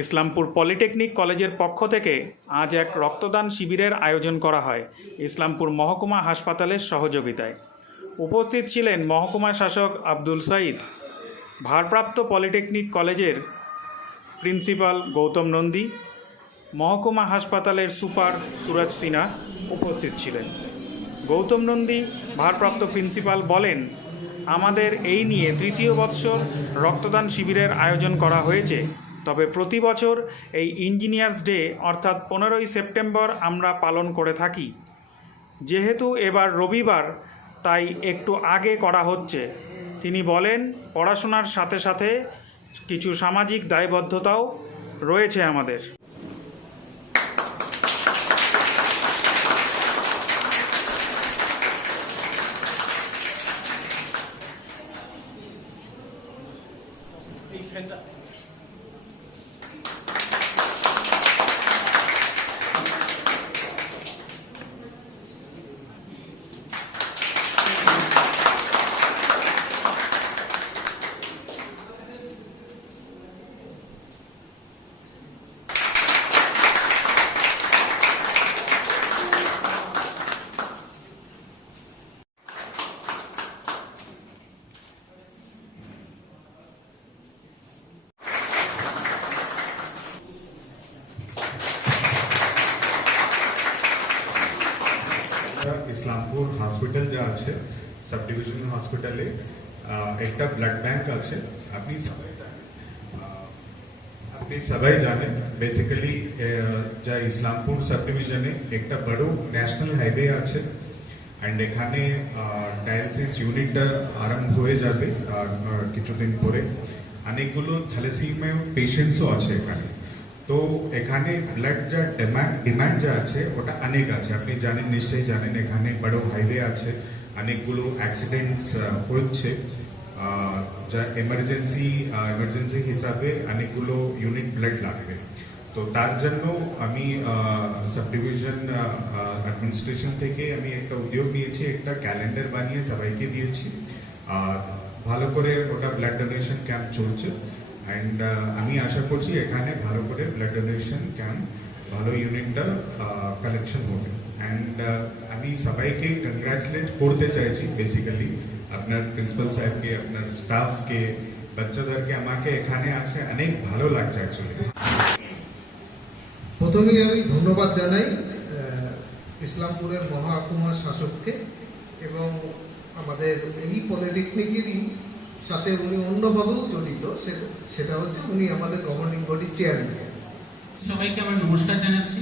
Islampur polytechnic কলেজের পক্ষ থেকে আজ এক রক্তদান শিবিরের আয়োজন করা হয় ইসলামপুর মহকুমা হাসপাতালের সহযোগিতায়। উপস্থিত ছিলেন মহকুমা শাসক আব্দুল সাইদ, ভারপ্রাপ্ত পলিটেকনিক কলেজের প্রিন্সিপাল গৌতম নন্দী, মহকুমা হাসপাতালের সুপার সুরজ সিনহা উপস্থিত ছিলেন। গৌতম নন্দী, ভারপ্রাপ্ত প্রিন্সিপাল বলেন, আমাদের এই নিয়ে তৃতীয় বৎসর রক্তদান শিবিরের আয়োজন করা হয়েছে। তবে প্রতি বছর এই ইঞ্জিনিয়ার্স ডে, অর্থাৎ পনেরোই সেপ্টেম্বর, আমরা পালন করে থাকি। যেহেতু এবার রবিবার, তাই একটু আগে করা হচ্ছে। তিনি বলেন, পড়াশোনার সাথে সাথে কিছু সামাজিক দায়বদ্ধতাও রয়েছে আমাদের। ইসলামপুর হসপিটাল যা আছে সাব ডিভিশন হসপিটালে একটা ব্লাড ব্যাংক আছে। আপনি সবাই জানেন আপনি সবাই জানেন বেসিক্যালি যা ইসলামপুর সাব ডিভিশনে একটা বড় ন্যাশনাল হাইওয়ে আছে। অ্যান্ড এখানে ডায়ালিসিস ইউনিটটা আরম্ভ হয়ে যাবে কিছুদিন পরে। অনেকগুলো থ্যালাসিমিয়া পেশেন্টসও আছে এখানে। তো এখানে ব্লাড যা ডিমান্ড ডিমান্ড যা আছে, ওটা অনেক আছে। আপনি জানেন, নিশ্চয়ই জানেন, এখানে বড় হাইওয়ে আছে, অনেকগুলো অ্যাক্সিডেন্টস হচ্ছে। যা এমার্জেন্সি এমার্জেন্সি হিসাবে অনেকগুলো ইউনিট ব্লাড লাগবে। তো তার জন্য আমি সাব ডিভিশন অ্যাডমিনিস্ট্রেশন থেকে আমি একটা উদ্যোগ নিয়েছি, একটা ক্যালেন্ডার বানিয়ে সবাইকে দিয়েছি। আর ভালো করে ওটা ব্লাড ডোনেশন ক্যাম্প চলছে। অ্যান্ড আমি আশা করছি এখানে ভালো করে ব্লাড ডোনেশন ক্যাম্প ভালো ইউনিটটা কালেকশন হবে। অ্যান্ড আমি সবাইকে কংগ্রাচুলেট করতে চাইছি বেসিক্যালি আপনার প্রিন্সিপাল সাহেবকে আপনার স্টাফকে বাচ্চাদেরকে, আমাকে এখানে আসে অনেক ভালো লাগছে অ্যাকচুয়ালি প্রথমেই আমি ধন্যবাদ জানাই ইসলামপুরের মহাকুমা শাসককে এবং আমাদের এই পলিটেকনিকেরই সাথে উনি অন্যভাবেও জড়িত সেটা হচ্ছে উনি আমাদের গভর্নিং বডির চেয়ারম্যান সবাইকে আমার নমস্কার জানাচ্ছি।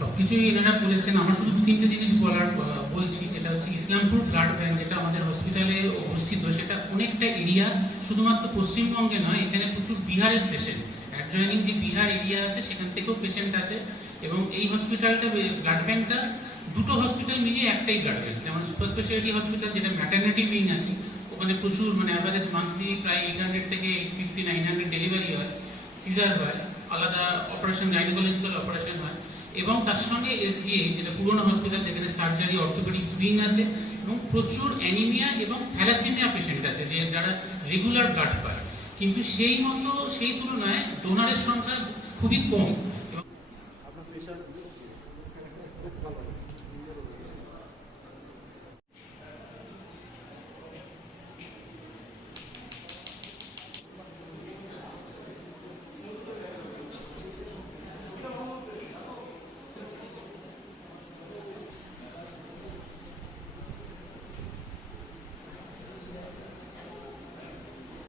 সব কিছুই এনারা বলেছেন। আমার শুধু দু তিনটে জিনিস বলার বলছি, যেটা হচ্ছে ইসলামপুর ব্লাড ব্যাংক, যেটা আমাদের হসপিটালে অবস্থিত, সেটা অনেকটা এরিয়া শুধুমাত্র পশ্চিমবঙ্গে নয়, এখানে প্রচুর বিহারের পেশেন্ট অ্যাডজয়নিং যে বিহার এরিয়া আছে, সেখান থেকেও পেশেন্ট আসে। এবং এই হসপিটালটা ব্লাড ব্যাংকটা দুটো হসপিটাল মিলিয়ে একটাই ব্লাড ব্যাংক যেমন সুপার স্পেশালিটি হসপিটাল যেটা ম্যাটার্নিটি উইং আছে ওখানে প্রচুর মানে অ্যাভারেজ মান্থলি প্রায় এইট হান্ড্রেড থেকে eight fifty nine hundred delivery হয় সিজার হয়, আলাদা অপারেশন গাইনোকোলজিক্যাল অপারেশন হয় এবং তার সঙ্গে এসডিএ যেটা পুরনো হসপিটাল যেখানে সার্জারি অর্থোপেডিক্স উইং আছে এবং প্রচুর অ্যানিমিয়া এবং থ্যালাসেমিয়া পেশেন্ট আছে, যে যারা রেগুলার ব্লাড পায়। কিন্তু সেই মতো, সেই তুলনায় ডোনারের সংখ্যা খুবই কম। এবং